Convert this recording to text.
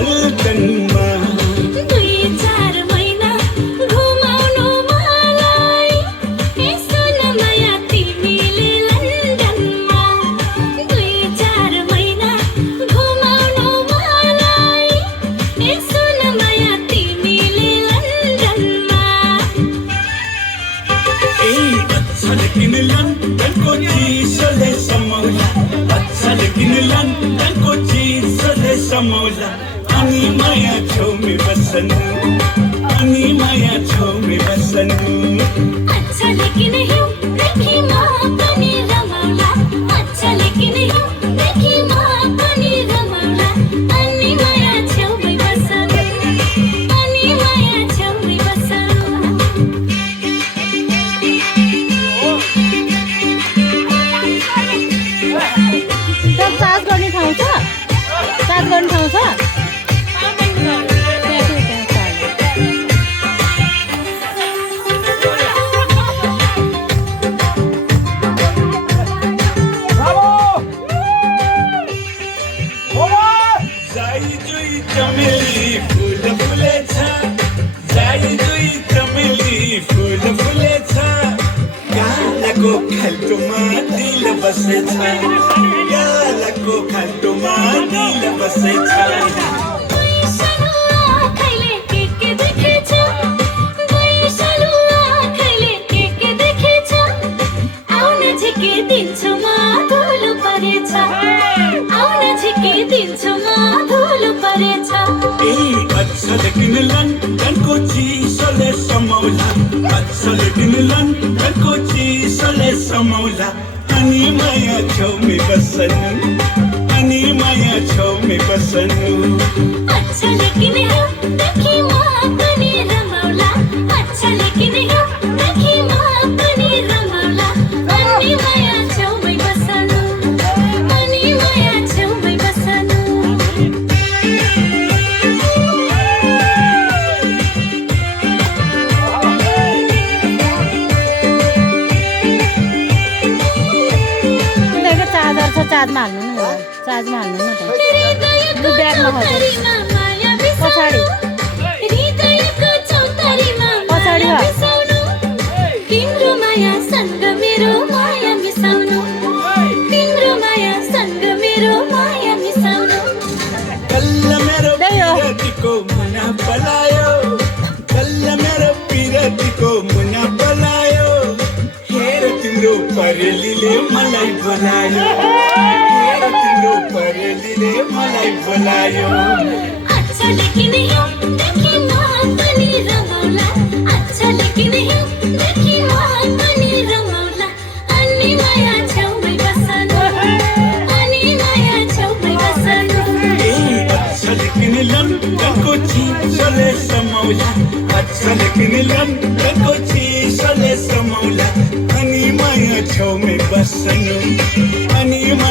पल्टनमा 2-4 महिना घुमाउनु मलाई यसो न माया तिमीले लन्डनमा 2-4 महिना घुमाउनु मलाई यसो न माया तिमीले लन्डनमा ए अच्छा लेकिन लन्डनको चिसोले समाउला अच्छा लेकिन लन्डनको चिसोले समाउला अनि माया छेउमै बस्नु अनि माया छेउमै बस्नु अच्छा लेकिन हिउँदेखि म पनि रमाउला अच्छा लेकिन हिउँदेखि म पनि रमाउला अनि माया छेउमै बस्नु अनि माया छेउमै बस्नु सब चार्ज गर्ने ठाउँ छ चार्ज गर्ने ठाउँ छ जाई जुई चमेली फुल फुलेछ जाई जुई चमेली फुल फुलेछ गालाको खाल्टोमा दिल बसेछ गालाको खाल्टोमा दिल बसेछ बैसलु आँखैले के देखेछ बैसलु आँखैले के देखेछ आउन झिकिदिन्छु म धुलो परेछ आउन झिकिदिन्छु म धुलो परेछ ए अच्छा लेकिन लन्डनको चिसोले समाउला अच्छा लेकिन लन्डनको चिसोले समाउला अनि माया छेउमै बस्नु अनि माया छेउमै बस्नु अच्छा लेकिन हिउँदेखि म पनि रमाउला अच्छा लेकिन हिउँदेखि म पनि रमाउला अनि माया छेउमै बस्नु अनि माया छेउमै बस्नु उनीहरूको चार्जर छ चार्जमा हाल्नु न चार्जमा हाल्नु न त हृदयको ब्यागमा हाल्नु चौतारीमा माया पछाडि हृदयको चौतारीमा पछाडि माया हो। मिसाउनु तिम्रो मायासँग मेरो माया मिसाउनु तिम्रो मायासँग मेरो माया मिसाउनु कल्ल मेरो त्यही हो। पिरतीको मुना पलायो कल्ल मेरो पिरतीको मुना पलायो हेर तिम्रो परेलीले मलाई बोलायो हेर तिम्रो परेलीले मलाई बोलायो अच्छा लेकिन हिउँदेखि म पनि रमाउला अच्छा लेकिन हिउँदेखि म पनि रमाउला अनि माया छेउमै बस्नु अनि माया छेउमै बस्नु ए अच्छा लेकिन लन्डनको चिसोले समाउला अच्छा लेकिन लन्डनको चिसोले समाउला अनि माया छेउमै बस्नु अनि माया